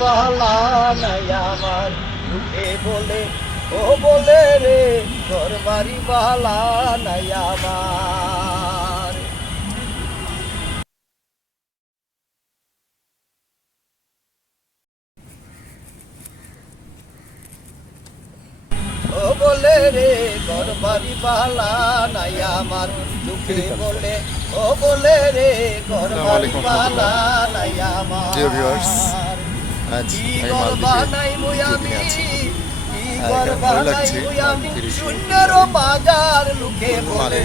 বালা নাই আমার মুখে বলে ও বলে রে ঘর বাড়ি বালা নাই আমার ও বলে রে ঘর বাড়ি বালা নাই আমার মুখে বলে ও বলে রে ঘর বাড়ি বালা নাই আমার Dear viewers, আজ ভালো লাগছে শূন্যের বাজার লুকে বলে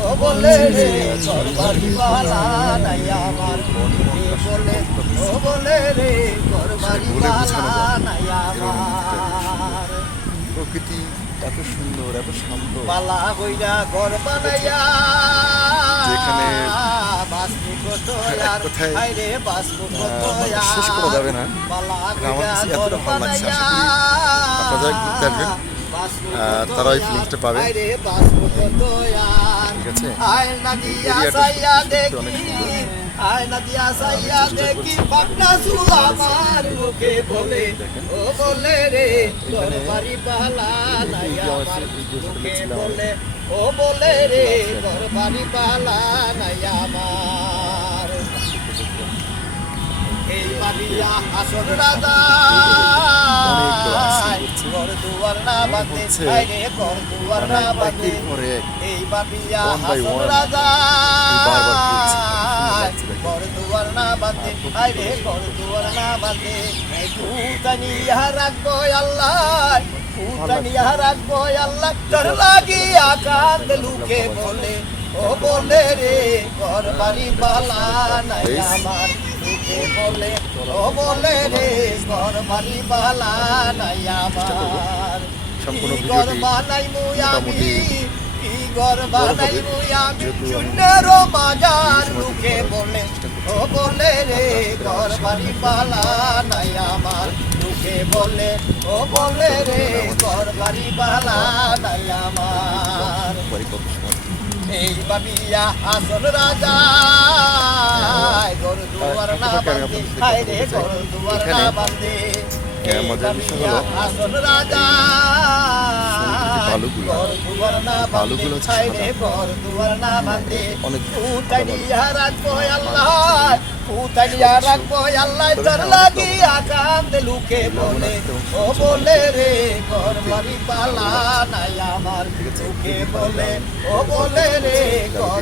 ও বলে রে ঘর বাড়ি বালা নাই আমার মুখে বলে ও বলে রে ঘর বাড়ি বালা নাই আমার প্রকৃতি এত সুন্দর এত শান্ত পালা হইরা ঘর বানাইয়া যেখানে বাসবো কত আর কোথায় হায়রে বাসবো কত আর শেষ করা যাবে না। পালা আমার হইরা কাছে ঘর এতটা ভালো লাগছে, বানাইয়া আশা করি আপনারা ঘুরতে আসবেন, তারা ওই ফিলিংসটা পাবে। হায়রে বাসবো কত আর ঠিক আছে, আয় না দিয়া এরিয়াটা সাইয়া অনেক দেখি সুন্দর। আয় না দিয়া সাইয়া দেখি পাকনা চুল আমার মুখে বলে ও বলে রে ঘর বাড়ি বালা নাই আমার মুখে বলে ও বলে রে ঘর বাড়ি বালা নাই আমার এই বাড়িয়া আসল রাজা ঘর দুয়ার না বাঁধে আইরে ঘর দুয়ার না বাঁধে এই বাবিয়া আসল রাজা ঘর দুয়ার না বাঁধে আইরে ঘর দুয়ার না বাঁধে ফুটানিয়া রাখবো আল্লাহ ফুটানিয়া রাখবো আল্লাহ তোর লাগিয়া কাঁদ লুকে বলে ও বলে রে ঘর বাড়ি বালা নাই আমার লুকে বলে ও বলে রে ঘর বাড়ি বালা নাই আমার ঘর বানাই মুই আমি ঘর বানাই মুই আমি শূন্যের বাজার লুকে বলে ও বলে রে ঘর বাড়ি বালা নাই আমার লুকে বলে ও বলে রে ঘর বাড়ি বালা নাই আমার এই বাবিয়া আসল রাজা ঘর দুয়ার না বাঁধে হায়রে ঘর দুয়ার না বাঁধে মজার বিষয় হলো আসল রাজা বালুগুলো ছাইরে ঘর দুয়ার না বাঁধে অনেক ফুটাইয়া রাখবো আল্লাহ ফুটাইয়া রাখবো আল্লাহ তোর লাগিয়া কাঁদ লুকে বলে ও বলে রে ঘর বাড়ি পালা নাই আমার লুকে বলে ও বলে রে ঘর